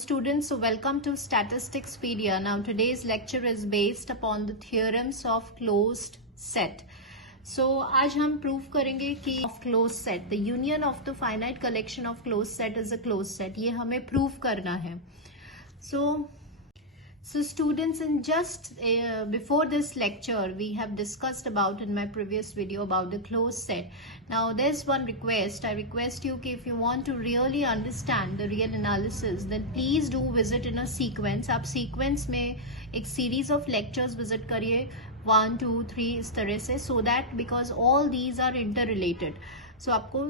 students, so welcome to Statisticspedia. Now today's lecture is based upon the theorems of closed set. So आज हम prove करेंगे कि of closed set, the union of the finite collection of closed set is a closed set. ये हमें prove करना है. So students, in just before this lecture, we have discussed about in my previous video about the closed set. Now there's one request. I request you कि if you want to really understand the real analysis, then please do visit in a sequence. आप sequence में एक series of lectures visit करिए 1, 2, 3 इस तरह से, so that because all these are interrelated. So आपको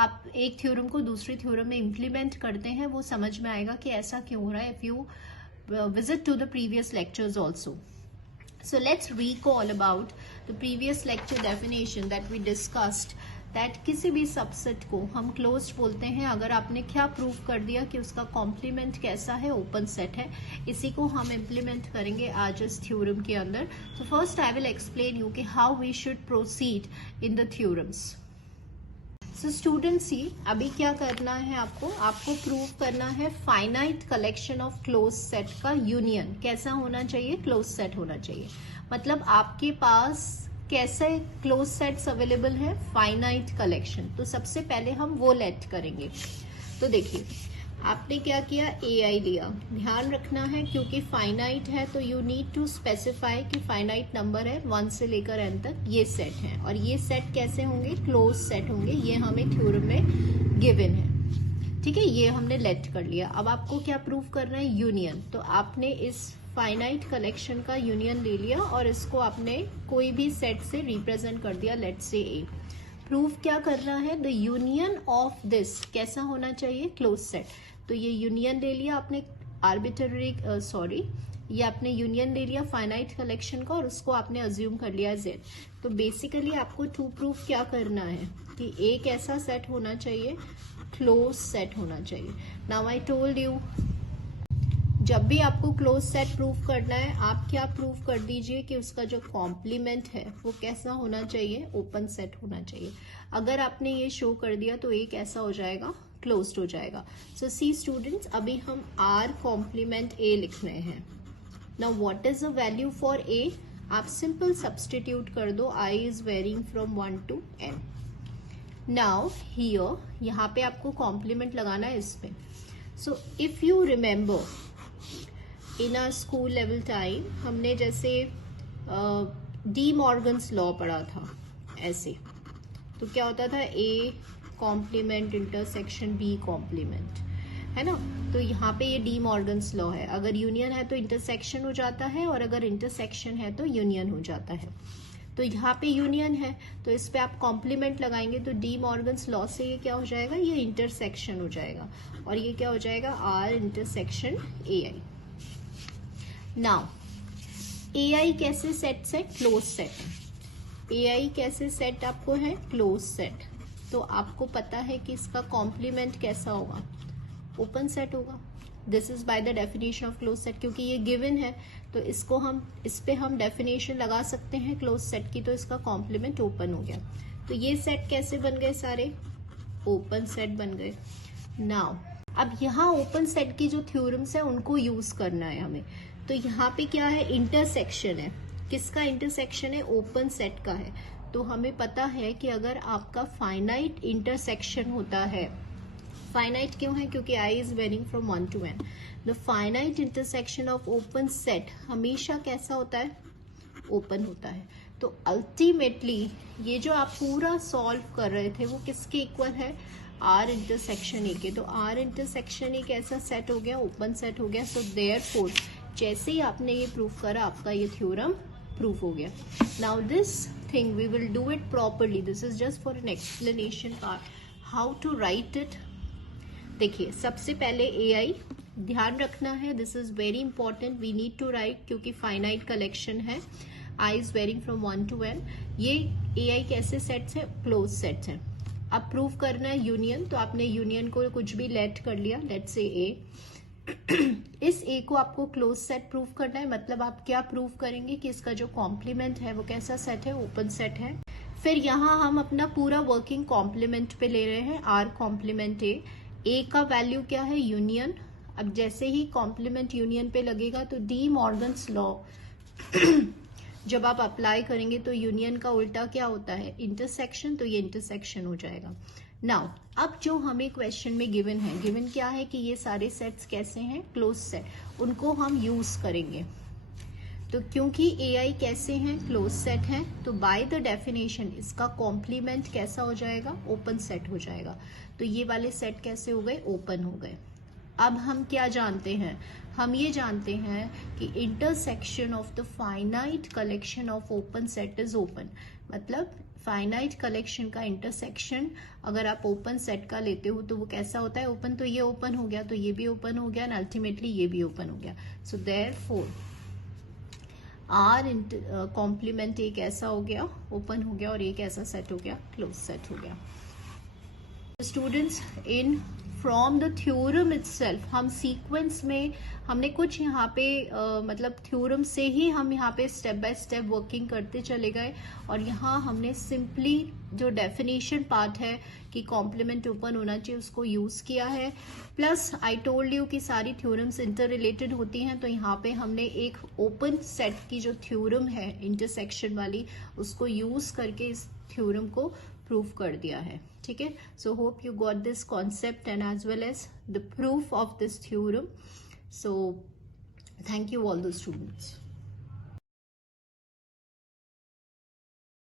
आप एक थ्योरम को दूसरी थ्योरम में इम्प्लीमेंट करते हैं, वो समझ में आएगा कि ऐसा क्यों हो रहा है. If you visit to the previous lectures also. So let's recall about the previous lecture definition that we discussed, that किसी भी सबसेट को हम क्लोज्ड बोलते हैं अगर आपने क्या प्रूव कर दिया कि उसका कॉम्प्लीमेंट कैसा है, ओपन सेट है. इसी को हम इम्प्लीमेंट करेंगे आज इस थ्योरम के अंदर. So first I will explain you कि how we should proceed in the theorems. So students, see अभी क्या करना है, आपको प्रूव करना है finite collection of close set का यूनियन कैसा होना चाहिए, क्लोज सेट होना चाहिए. मतलब आपके पास कैसे क्लोज सेट्स अवेलेबल है, फाइनाइट कलेक्शन. तो सबसे पहले हम वो लेट करेंगे. तो देखिए आपने क्या किया, AI लिया. ध्यान रखना है क्योंकि फाइनाइट है तो यू नीड टू स्पेसिफाई कि फाइनाइट नंबर है 1 से लेकर n तक, ये सेट है. और ये सेट कैसे होंगे, क्लोज सेट होंगे. ये हमें थ्योरम में गिवन है. ठीक है, ये हमने लेट कर लिया. अब आपको क्या प्रूव करना है, यूनियन. तो आपने इस फाइनाइट कलेक्शन का यूनियन ले लिया और इसको आपने कोई भी सेट से रिप्रेजेंट कर दिया, लेट्स से A. प्रूव क्या करना है, द यूनियन ऑफ दिस कैसा होना चाहिए, क्लोज सेट. तो ये यूनियन ले लिया आपने आर्बिट्ररी ये आपने यूनियन ले लिया फाइनाइट कलेक्शन का और उसको आपने अज्यूम कर लिया Z. तो बेसिकली आपको टू प्रूफ क्या करना है कि एक ऐसा सेट होना चाहिए, क्लोज सेट होना चाहिए. नाउ आई टोल्ड यू, जब भी आपको क्लोज सेट प्रूफ करना है आप क्या प्रूफ कर दीजिए कि उसका जो कॉम्प्लीमेंट है वो कैसा होना चाहिए, ओपन सेट होना चाहिए. अगर आपने ये शो कर दिया तो एक ऐसा हो जाएगा, क्लोज्ड हो जाएगा. सो सी स्टूडेंट्स, अभी हम R कॉम्प्लीमेंट A लिख रहे हैं. Now what is the value for A, आप सिंपल सब्सटीट्यूट कर दो, I is varying from 1 to n. Now here यहाँ पे आपको कॉम्प्लीमेंट लगाना है इसमें. So if you remember in our school level time हमने जैसे डी मॉर्गन्स लॉ पढ़ा था ऐसे. तो क्या होता था, A complement intersection B complement, है ना. तो यहाँ पे ये डी मॉर्गन्स लॉ है. अगर यूनियन है तो इंटरसेक्शन हो जाता है और अगर इंटरसेक्शन है तो यूनियन हो जाता है. तो यहाँ पे यूनियन है तो इस पे आप कॉम्प्लीमेंट लगाएंगे तो डी मॉर्गन्स लॉ से ये क्या हो जाएगा, ये इंटरसेक्शन हो जाएगा और ये क्या हो जाएगा, R intersection AI. Now AI कैसे सेट है, क्लोज सेट. AI कैसे सेट आपको है, क्लोज सेट. तो आपको पता है कि इसका कॉम्प्लीमेंट कैसा होगा, ओपन सेट होगा. This is by the definition of close set. क्योंकि ये गिवन है तो इसको इस पे हम डेफिनेशन लगा सकते हैं क्लोज सेट की. तो इसका कॉम्प्लीमेंट ओपन हो गया. तो ये सेट कैसे बन गए, सारे ओपन सेट बन गए. नाउ अब यहाँ ओपन सेट की जो थ्योरम्स है उनको यूज करना है हमें. तो यहाँ पे क्या है, इंटरसेक्शन है. किसका इंटरसेक्शन है, ओपन सेट का है. तो हमें पता है कि अगर आपका फाइनाइट इंटरसेक्शन होता है, फाइनाइट क्यों है, क्योंकि I is varying from 1 to n. The finite intersection of open set हमेशा कैसा होता है, ओपन होता है. तो अल्टीमेटली ये जो आप पूरा सॉल्व कर रहे थे वो किसके इक्वल है, R इंटरसेक्शन A के. तो R इंटरसेक्शन A कैसा सेट हो गया, ओपन सेट हो गया. सो देयरफॉर जैसे ही आपने ये प्रूफ करा आपका ये थ्योरम प्रूफ हो गया. Now this thing we will do it properly. This is just for an explanation part. How to write it? देखिए सबसे पहले AI ध्यान रखना है, this is very important. We need to write क्योंकि finite collection है, I is varying from 1 to n. ये AI कैसे सेट्स है, क्लोज सेट्स है. अब प्रूव करना है यूनियन. तो आपने यूनियन को कुछ भी लेट कर लिया, लेट्स से A. इस A को आपको क्लोज सेट प्रूव करना है. मतलब आप क्या प्रूव करेंगे कि इसका जो कॉम्प्लीमेंट है वो कैसा सेट है, ओपन सेट है. फिर यहाँ हम अपना पूरा वर्किंग कॉम्प्लीमेंट पे ले रहे हैं, R कॉम्प्लीमेंट A. A का वैल्यू क्या है, यूनियन अब जैसे ही कॉम्प्लीमेंट यूनियन पे लगेगा तो डी मॉर्गन्स लॉ जब आप अप्लाई करेंगे तो यूनियन का उल्टा क्या होता है, इंटरसेक्शन, तो ये इंटरसेक्शन हो जाएगा। नाउ अब जो हमें क्वेश्चन में गिवन है, गिवन क्या है कि ये सारे सेट्स कैसे हैं, क्लोज सेट, उनको हम यूज करेंगे। तो क्योंकि AI कैसे हैं, क्लोज सेट हैं, तो बाय द डेफिनेशन इसका कॉम्प्लीमेंट कैसा हो जाएगा, ओपन सेट हो जाएगा। तो ये वाले सेट कैसे हो गए, ओपन हो गए। अब हम क्या जानते हैं, हम ये जानते हैं कि intersection of the finite collection of open set is open. मतलब फाइनाइट कलेक्शन का इंटरसेक्शन अगर आप ओपन सेट का लेते हो तो वो कैसा होता है, ओपन। तो ये ओपन हो गया, तो ये भी ओपन हो गया, एंड अल्टीमेटली ये भी ओपन हो गया। सो देयरफॉर आर कॉम्प्लीमेंट एक ऐसा हो गया, ओपन हो गया, और एक ऐसा सेट हो गया, क्लोज सेट हो गया। Students, in from the theorem itself हम सीक्वेंस में हमने कुछ यहाँ पे मतलब थ्योरम से ही हम यहाँ पे स्टेप बाय स्टेप वर्किंग करते चले गए, और यहाँ हमने सिंपली जो डेफिनेशन पार्ट है कि कॉम्प्लीमेंट ओपन होना चाहिए उसको यूज किया है। प्लस आई टोल्ड यू कि सारी थ्योरम्स इंटर रिलेटेड होती हैं, तो यहाँ पे हमने एक ओपन सेट की जो थ्योरम है इंटरसेक्शन वाली उसको यूज करके इस थ्योरम को प्रूफ कर दिया है। ठीक है, so hope you got this concept and as well as the proof of this theorem. So thank you all the students.